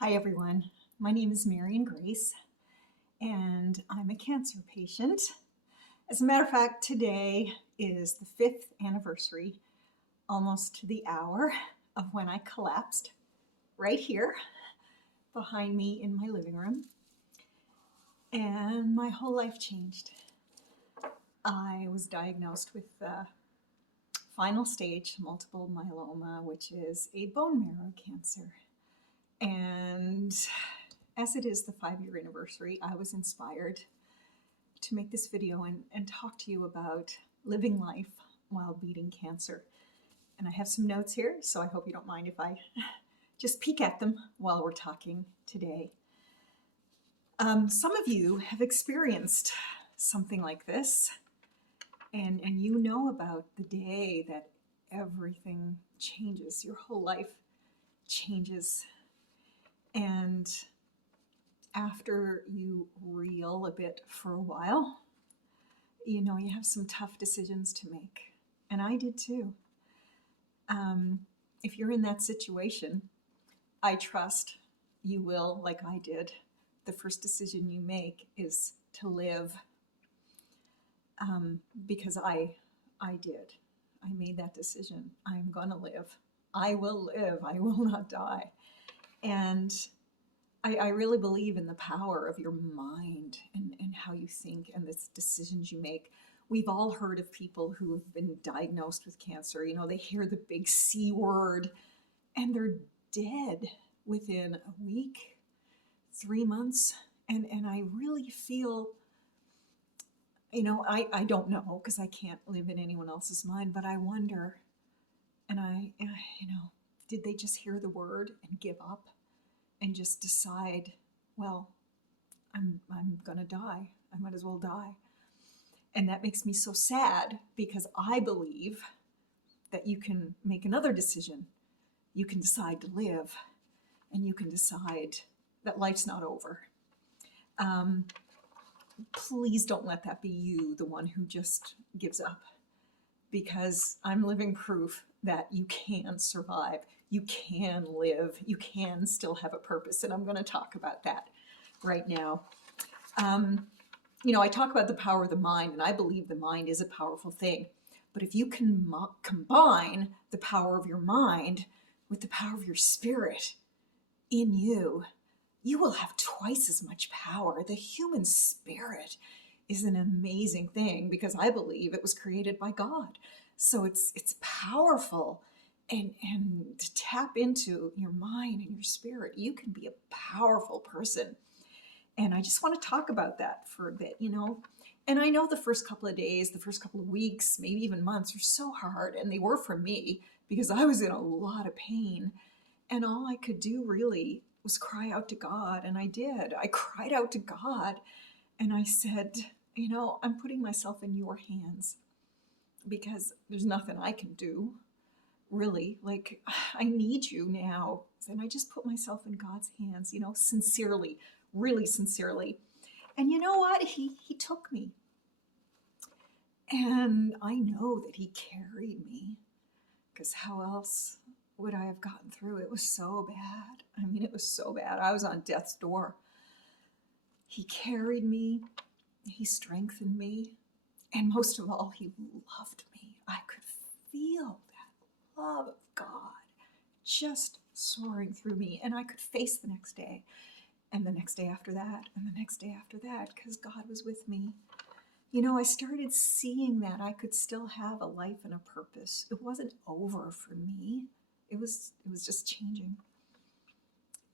Hi everyone, my name is Marion Grace and I'm a cancer patient. As a matter of fact, today is the 5th anniversary, almost to the hour, of when I collapsed right here behind me in my living room, and my whole life changed. I was diagnosed with final stage multiple myeloma, which is a bone marrow cancer. And as it is the 5-year anniversary, I was inspired to make this video and talk to you about living life while beating cancer. And I have some notes here, so I hope you don't mind if I just peek at them while we're talking today. Some of you have experienced something like this, and you know about the day that everything changes, your whole life changes. And after you reel a bit for a while, you know, you have some tough decisions to make. And I did too. If you're in that situation, I trust you will, like I did. The first decision you make is to live, because I did. I made that decision. I'm gonna live. I will live. I will not die. And I really believe in the power of your mind and how you think and the decisions you make. We've all heard of people who have been diagnosed with cancer. You know, they hear the big C word and they're dead within a week, 3 months. And I really feel, you know, I don't know because I can't live in anyone else's mind, but I wonder, and you know, did they just hear the word and give up? And just decide, well, I'm gonna die. I might as well die. And that makes me so sad because I believe that you can make another decision. You can decide to live, and you can decide that life's not over. Please don't let that be you, the one who just gives up, because I'm living proof that you can survive. You can live, you can still have a purpose, and I'm going to talk about that right now. You know, I talk about the power of the mind, and I believe the mind is a powerful thing. But if you can combine the power of your mind with the power of your spirit in you, you will have twice as much power. The human spirit is an amazing thing because I believe it was created by God. So it's powerful. And to tap into your mind and your spirit, you can be a powerful person. And I just want to talk about that for a bit, you know. And I know the first couple of days, the first couple of weeks, maybe even months are so hard. And they were for me because I was in a lot of pain. And all I could do really was cry out to God. And I did. I cried out to God. And I said, you know, I'm putting myself in your hands because there's nothing I can do. Really, like, I need you now. And I just put myself in God's hands, you know, sincerely, really sincerely. And you know what? He took me. And I know that he carried me, because how else would I have gotten through? It was so bad. I mean, it was so bad. I was on death's door. He carried me. He strengthened me. And most of all, he loved me. I could feel love of God just soaring through me, and I could face the next day and the next day after that and the next day after that because God was with me. You know, I started seeing that I could still have a life and a purpose. It wasn't over for me. It was just changing.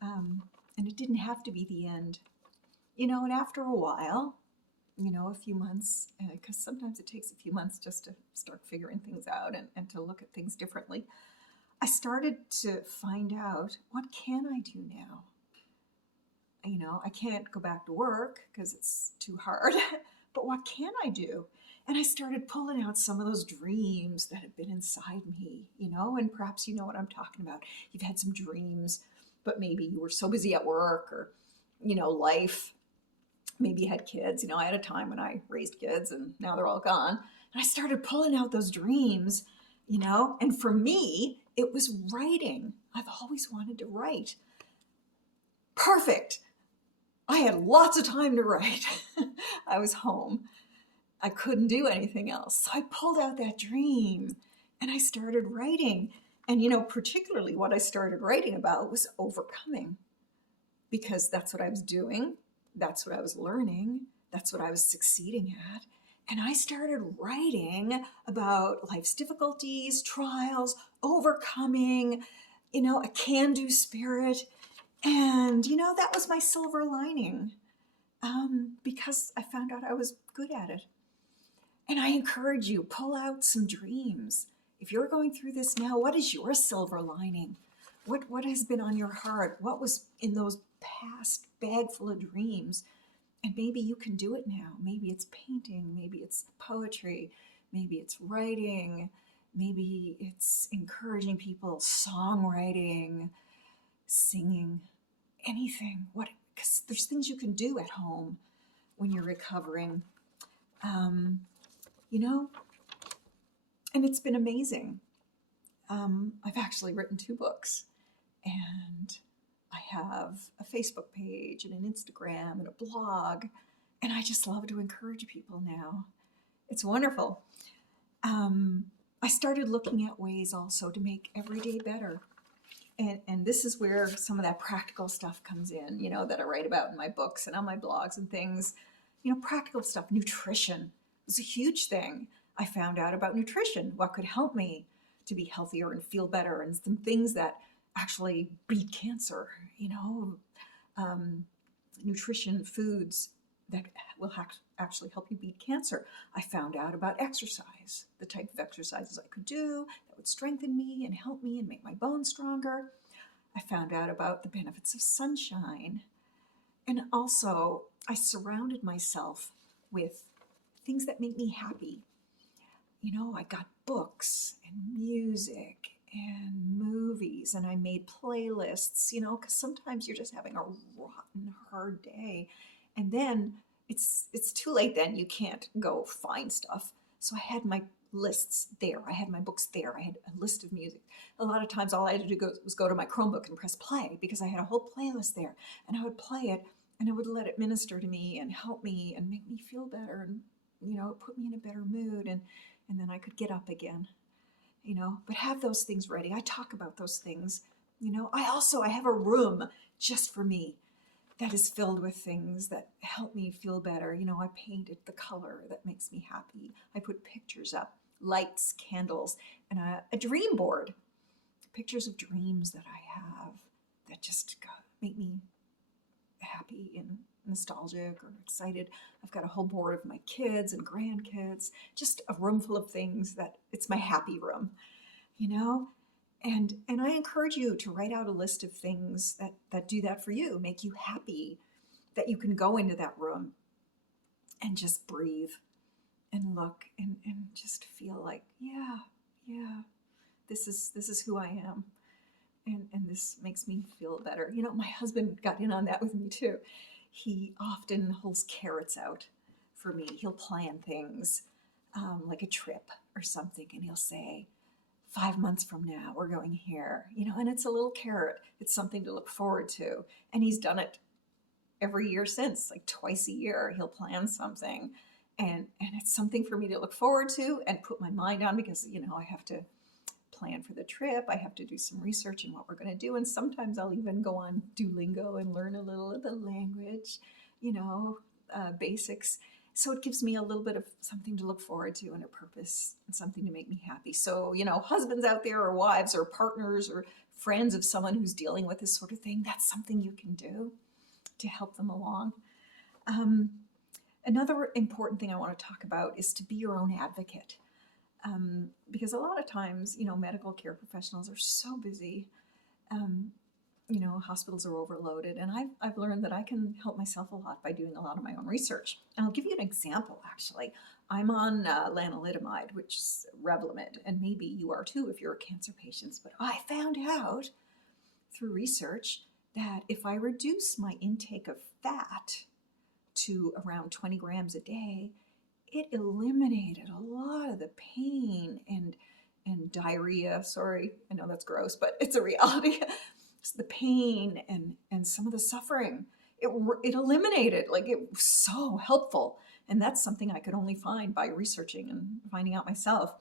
And it didn't have to be the end. You know, and after a while, you know, a few months, because sometimes it takes a few months just to start figuring things out and to look at things differently. I started to find out, what can I do now? You know, I can't go back to work because it's too hard, but what can I do? And I started pulling out some of those dreams that had been inside me, you know, and perhaps you know what I'm talking about. You've had some dreams, but maybe you were so busy at work or, you know, life. Maybe you had kids. You know, I had a time when I raised kids and now they're all gone. And I started pulling out those dreams, you know, and for me, it was writing. I've always wanted to write. perfect. I had lots of time to write. I was home. I couldn't do anything else. So I pulled out that dream and I started writing. And, particularly what I started writing about was overcoming, because that's what I was doing. That's what I was learning. That's what I was succeeding at. And I started writing about life's difficulties, trials, overcoming, a can-do spirit. And, that was my silver lining, because I found out I was good at it. And I encourage you, pull out some dreams. If you're going through this now, what is your silver lining? What has been on your heart? What was in those past bag full of dreams? And maybe you can do it now. Maybe it's painting, maybe it's poetry, maybe it's writing, maybe it's encouraging people, songwriting, singing, anything. Because there's things you can do at home when you're recovering. And it's been amazing. I've actually written 2 books, and I have a Facebook page and an Instagram and a blog, and I just love to encourage people now. It's wonderful. I started looking at ways also to make every day better. And this is where some of that practical stuff comes in, that I write about in my books and on my blogs and things. Practical stuff. Nutrition was a huge thing. I found out about nutrition, what could help me to be healthier and feel better, and some things that actually beat cancer, nutrition, foods that will actually help you beat cancer. I found out about exercise, the type of exercises I could do that would strengthen me and help me and make my bones stronger. I found out about the benefits of sunshine. And also, I surrounded myself with things that make me happy. I got books and music and movies, and I made playlists, because sometimes you're just having a rotten, hard day. And then it's too late then. You can't go find stuff. So I had my lists there. I had my books there. I had a list of music. A lot of times all I had to do was go to my Chromebook and press play, because I had a whole playlist there. And I would play it, and I would let it minister to me and help me and make me feel better, and, put me in a better mood. And then I could get up again, but have those things ready. I talk about those things. I have a room just for me that is filled with things that help me feel better. I painted the color that makes me happy. I put pictures up, lights, candles, and a dream board, pictures of dreams that I have that just make me happy and nostalgic or excited. I've got a whole board of my kids and grandkids, just a room full of things that it's my happy room, and I encourage you to write out a list of things that do that for you, make you happy, that you can go into that room and just breathe and look and just feel like, yeah, this is who I am. And this makes me feel better. My husband got in on that with me too. He often holds carrots out for me. He'll plan things like a trip or something, and he'll say, 5 months from now, we're going here, and it's a little carrot. It's something to look forward to. And he's done it every year since, like twice a year. He'll plan something, and it's something for me to look forward to and put my mind on, because, I have to plan for the trip. I have to do some research in what we're going to do. And sometimes I'll even go on Duolingo and learn a little of the language, basics. So it gives me a little bit of something to look forward to and a purpose and something to make me happy. So, husbands out there, or wives or partners or friends of someone who's dealing with this sort of thing, that's something you can do to help them along. Another important thing I want to talk about is to be your own advocate. Because a lot of times, medical care professionals are so busy, hospitals are overloaded, and I've learned that I can help myself a lot by doing a lot of my own research. And I'll give you an example, actually. I'm on lenalidomide, which is Revlimid, and maybe you are too if you're a cancer patient, but I found out through research that if I reduce my intake of fat to around 20 grams a day, it eliminated a lot of the pain and diarrhea. Sorry, I know that's gross, but it's a reality. the pain and some of the suffering. It eliminated, like it was so helpful. And that's something I could only find by researching and finding out myself,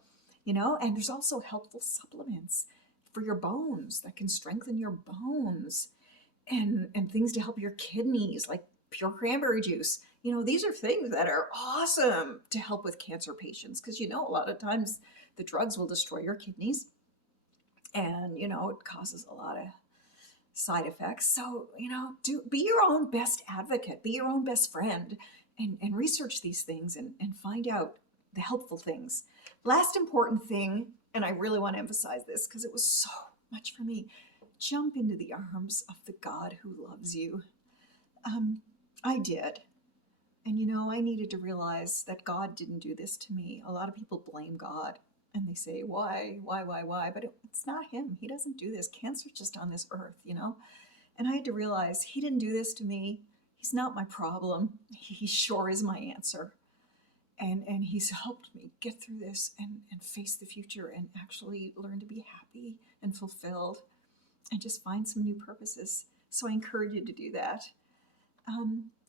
you know. And there's also helpful supplements for your bones that can strengthen your bones, and things to help your kidneys, like pure cranberry juice. You know, these are things that are awesome to help with cancer patients, because, you know, a lot of times the drugs will destroy your kidneys, and, you know, it causes a lot of side effects. So, you know, be your own best advocate, be your own best friend, and research these things and find out the helpful things. Last important thing, and I really want to emphasize this because it was so much for me, jump into the arms of the God who loves you. I did. And, you know, I needed to realize that God didn't do this to me. A lot of people blame God and they say, why? But it's not him. He doesn't do this. Cancer's just on this earth, you know? And I had to realize he didn't do this to me. He's not my problem. He sure is my answer. And he's helped me get through this and face the future and actually learn to be happy and fulfilled and just find some new purposes. So I encourage you to do that.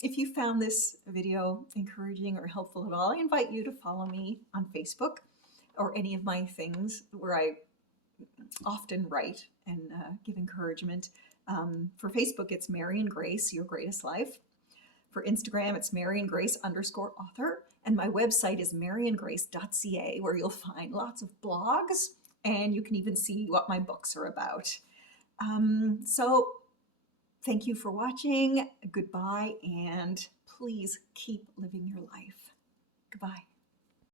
If you found this video encouraging or helpful at all, I invite you to follow me on Facebook or any of my things where I often write and give encouragement. For Facebook, it's Marion Grace, Your Greatest Life. For Instagram, it's MarionGrace_author. And my website is mariongrace.ca, where you'll find lots of blogs, and you can even see what my books are about. So thank you for watching. Goodbye, and please keep living your life. Goodbye.